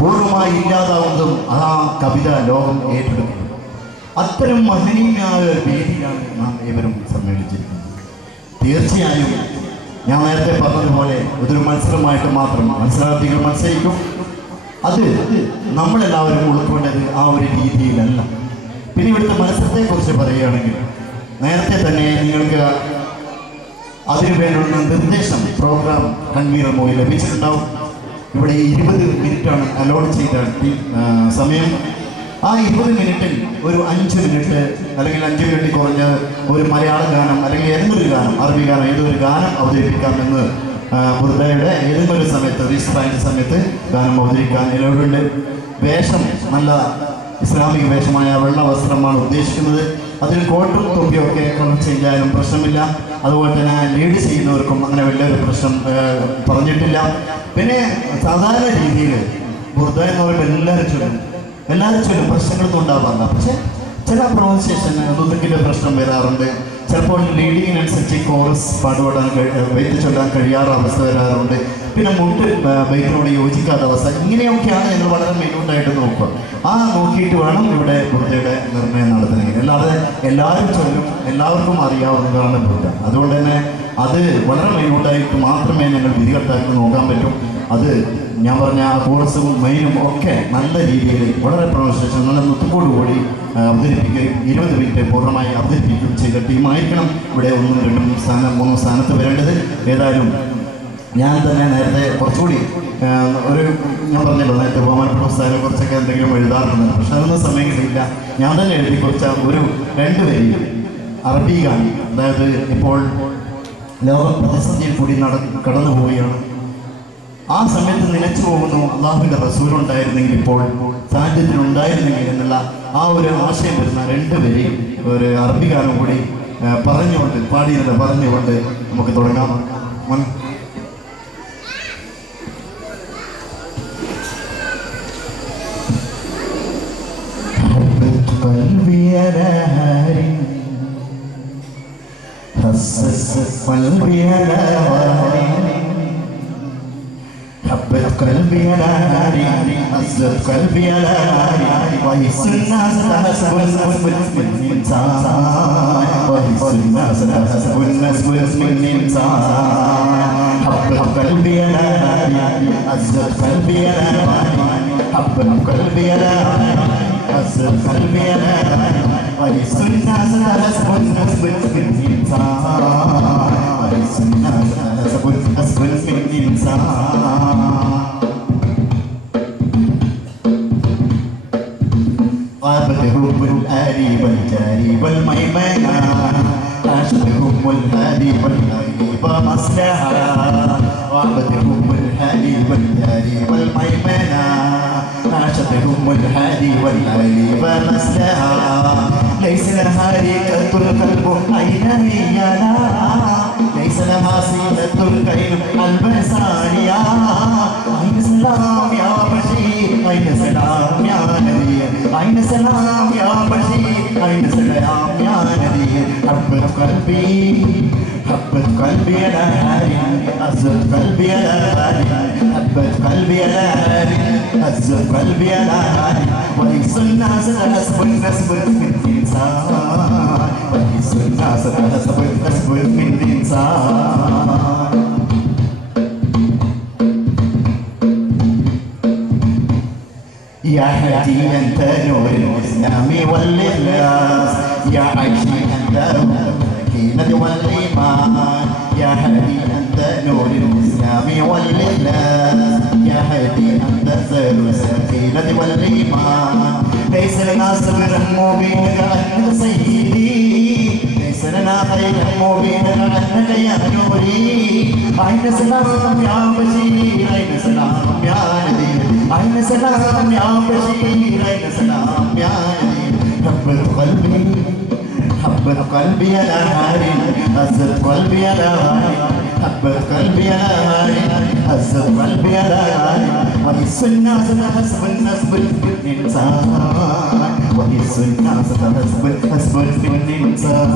പൂർണ്ണമായി ഇല്ലാതാവുന്നതും ആ കവിത ലോകം ഏറ്റെടുക്കുന്നു. അത്തരം മഹനീയമായ ഒരു വേദിയാണ് നാം ഏവരും സമ്മേളിച്ചിരിക്കുന്നത്. തീർച്ചയായും ഞാൻ നേരത്തെ പറഞ്ഞതുപോലെ ഇതൊരു മത്സരമായിട്ട് മാത്രം മത്സരാർത്ഥികൾ മത്സരിക്കും. അത് നമ്മളെല്ലാവരും ഉൾക്കൊണ്ടത് ആ ഒരു രീതിയിലല്ല. പിന്നെ ഇവിടുത്തെ മത്സരത്തെക്കുറിച്ച് പറയുകയാണെങ്കിൽ നേരത്തെ തന്നെ നിങ്ങൾക്ക് അതിനു വേണ്ടിയുള്ള നിർദ്ദേശം പ്രോഗ്രാം കൺവീനർ മൂലം ലഭിച്ചിട്ടുണ്ടാവും. ഇവിടെ 20 മിനിറ്റാണ് അലോട്ട് ചെയ്ത സമയം. ആ 20 മിനിറ്റിൽ ഒരു 5 മിനിറ്റ് അല്ലെങ്കിൽ 5 മിനിറ്റ് കുറഞ്ഞ് ഒരു മലയാള ഗാനം അല്ലെങ്കിൽ ഏതൊരു ഗാനം, അറബി ഗാനം, ഏതൊരു ഗാനം അവതരിപ്പിക്കാമെന്ന് ബുർദയുടെ ഏതെങ്കിലും ഒരു സമയത്ത് രജിസ്റ്റർ സമയത്ത് ഗാനം അവതരിക്കാൻ എല്ലാവരുണ്ട്. വേഷം നല്ല ഇസ്ലാമിക വേഷമായ വെള്ള വസ്ത്രമാണ് ഉദ്ദേശിക്കുന്നത്. അതിൽ കോട്ടും തൊപ്പിയൊക്കെ ചെയ്യാനും പ്രശ്നമില്ല. അതുപോലെ തന്നെ ലീഡ് ചെയ്യുന്നവർക്കും അങ്ങനെ വലിയൊരു പ്രശ്നം പറഞ്ഞിട്ടില്ല. പിന്നെ സാധാരണ രീതിയിൽ ബുർദ എന്ന് പറയുമ്പോൾ എല്ലാവരും ചൊല്ലും പ്രശ്നങ്ങളൊന്നും ഉണ്ടാവാറില്ല. പക്ഷെ ചില പ്രൊണൗൺസിയേഷന് ഒന്നുകിൻ്റെ പ്രശ്നം വരാറുണ്ട്. ചിലപ്പോൾ ലീഡിങ്ങിനനുസരിച്ച് കോറസ് പാടുപാടാൻ വെയിറ്റ് ചൊല്ലാൻ കഴിയാത്ത അവസ്ഥ വരാറുണ്ട്. പിന്നെ മുട്ട് ബൈക്കിനോട് യോജിക്കാത്ത അവസ്ഥ. ഇങ്ങനെയൊക്കെയാണ് ഞങ്ങൾ വളരെ മെയിനായിട്ട് നോക്കുക. ആ നോക്കിയിട്ട് വേണം ഇവിടെ ബുർദയുടെ നിർണ്ണയം നടത്തണമെങ്കിൽ. അല്ലാതെ എല്ലാവരും ചൊല്ലും, എല്ലാവർക്കും അറിയാവുന്നതാണ് ബുർദ. അതുകൊണ്ട് തന്നെ അത് വളരെ മെയിനായിട്ട് മാത്രമേ ഞങ്ങൾ വിധികെട്ടാക്കി നോക്കാൻ പറ്റും. അത് ഞാൻ പറഞ്ഞ ആ കോഴ്സും മെയിനും ഒക്കെ നല്ല രീതിയിൽ വളരെ പ്രൊണൗൺസിയേഷൻ നല്ല നൃത്തത്തോടുകൂടി അവതരിപ്പിക്കുകയും 20 മിനിറ്റ് പൂർണ്ണമായി അവതരിപ്പിക്കുകയും ചെയ്ത ടീമായിരിക്കണം ഇവിടെ 1, 2 സ്ഥാനം 3 സ്ഥാനത്ത് വരേണ്ടത്. ഏതായാലും ഞാൻ തന്നെ നേരത്തെ കുറച്ചുകൂടി ഞാൻ പറഞ്ഞല്ലോ നേരത്തെ ബഹുമാനപ്പെട്ട പുസ്തകത്തെ കുറിച്ചൊക്കെ എന്തെങ്കിലും എഴുതാറുണ്ട്. പക്ഷെ അതൊന്നും സമയം കിട്ടിയില്ല. ഞാൻ തന്നെ എഴുതി കുറച്ച ഒരു 2 വരി അറബി ഗാനം. അതായത് ഇപ്പോൾ ലോകം പ്രതിസന്ധിയിൽ കൂടി കടന്നു പോവുകയാണ്. ആ സമയത്ത് നനച്ചു പോകുന്നു അള്ളാഹുവിൻ്റെ റസൂലുണ്ടായിരുന്നെങ്കിൽ, ഇപ്പോൾ സാന്നിധ്യത്തിലുണ്ടായിരുന്നെങ്കിൽ എന്നുള്ള ആ ഒരു ആശയം വരുന്ന 2 വരി ഒരു അറബി ഗാനം കൂടി പറഞ്ഞുകൊണ്ട് നമുക്ക് തുടങ്ങാം. حبت قلبي على ناري عزت قلبي على ناري وهس الناس تحسب من إنسان وهس الناس تحسب من إنسان حبت قلبي على ناري عزت قلبي على ناري حبت قلبي على ناري عزت قلبي على ناري وهس الناس تحسب من إنسان وهس الناس تحسب من إنسان غابتهم الآلي والجاري والميمنة عاشتهم الهادي والغريب مصلحة غابتهم الهادي والجاري والميمنة عاشتهم الهادي والغريب مصلحة ليس لها ريقة القلب أين هي لا ليس لها صيغة الكيل البسارية أين سلام يا بشير أين سلام يا نبي أين سلام يا بشير أين سلام يا نبي حبت قلبي على هاري عزت قلبي على هاري حبت قلبي على هاري عزت قلبي على هاري وليس الناس حسب من إنسان وليس الناس حسب من إنسان يا حياتي أنت نور الإسلام والإخلاص يا عيشي أنت السكينة والإيمان يا هادي أنت نور الإسلام والإخلاص يا هادي أنت زاد السكينة والإيمان ليس لنا صبر مبين أنت سيدي ليس لنا خير مبين أنك يا نوري أين سلام يا بشير أين سلام يا نذير أين سلام يا بشير أين سلام يا نذير حبت قلبي على هاري عزت قلبي على هاري حبت قلبي على هاري عزت قلبي على هاري وهس الناس حسب الإنسان وهس الناس حسب الإنسان